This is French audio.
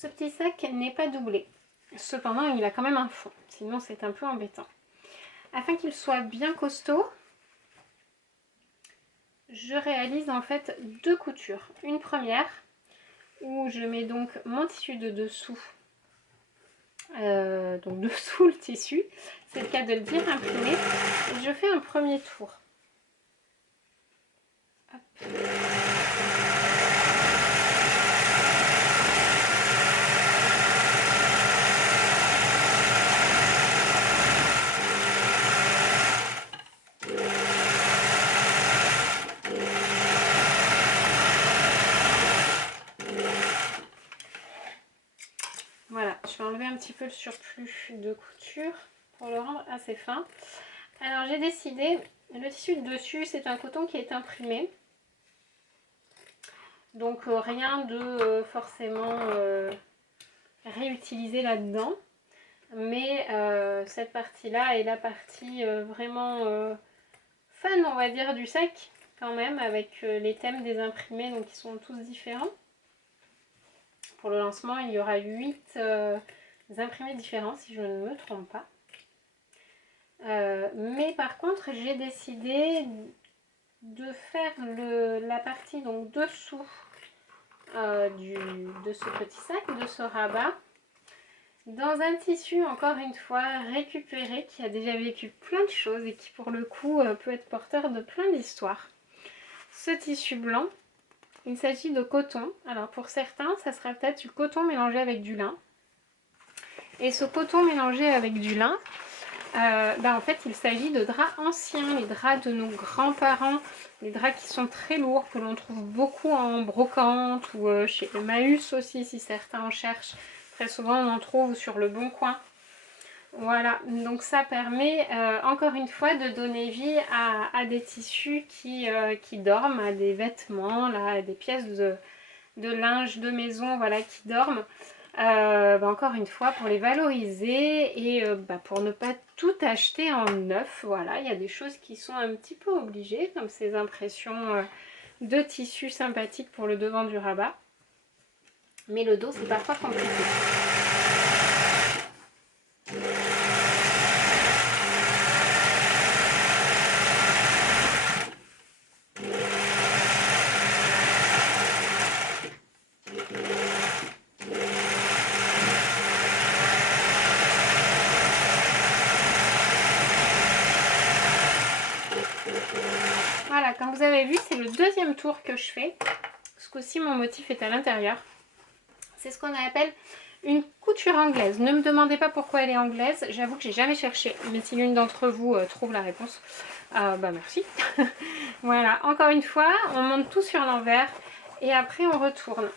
Ce petit sac n'est pas doublé. Cependant, il a quand même un fond, sinon c'est un peu embêtant. Afin qu'il soit bien costaud, je réalise en fait deux coutures. Une première où je mets donc mon tissu de dessous, donc dessous le tissu, c'est le cas de le dire, imprimé, et je fais un premier tour. Hop. Voilà, je vais enlever un petit peu le surplus de couture pour le rendre assez fin. Alors j'ai décidé, le tissu de dessus c'est un coton qui est imprimé. Donc rien de forcément réutilisé là-dedans. Mais cette partie-là est la partie vraiment fun, on va dire, du sac quand même, avec les thèmes des imprimés, donc qui sont tous différents. Pour le lancement, il y aura 8 imprimés différents, si je ne me trompe pas. Mais par contre, j'ai décidé de faire la partie donc dessous de ce petit sac, de ce rabat, dans un tissu encore une fois récupéré, qui a déjà vécu plein de choses et qui pour le coup peut être porteur de plein d'histoires. Ce tissu blanc, il s'agit de coton. Alors pour certains, ça sera peut-être du coton mélangé avec du lin. Et ce coton mélangé avec du lin, en fait il s'agit de draps anciens, les draps de nos grands-parents, les draps qui sont très lourds, que l'on trouve beaucoup en brocante ou chez Emmaüs aussi si certains en cherchent. Très souvent on en trouve sur le Bon Coin. Voilà, donc ça permet encore une fois de donner vie à des tissus qui dorment, à des vêtements, là, à des pièces de linge de maison, voilà, qui dorment. Encore une fois pour les valoriser et pour ne pas tout acheter en neuf. Voilà, il y a des choses qui sont un petit peu obligées, comme ces impressions de tissu sympathiques pour le devant du rabat. Mais le dos, c'est parfois compliqué. Voilà, comme vous avez vu, c'est le deuxième tour que je fais. Ce coup-ci, mon motif est à l'intérieur. C'est ce qu'on appelle une couture anglaise. Ne me demandez pas pourquoi elle est anglaise. J'avoue que j'ai jamais cherché. Mais si l'une d'entre vous trouve la réponse, merci. Voilà, encore une fois, on monte tout sur l'envers et après on retourne.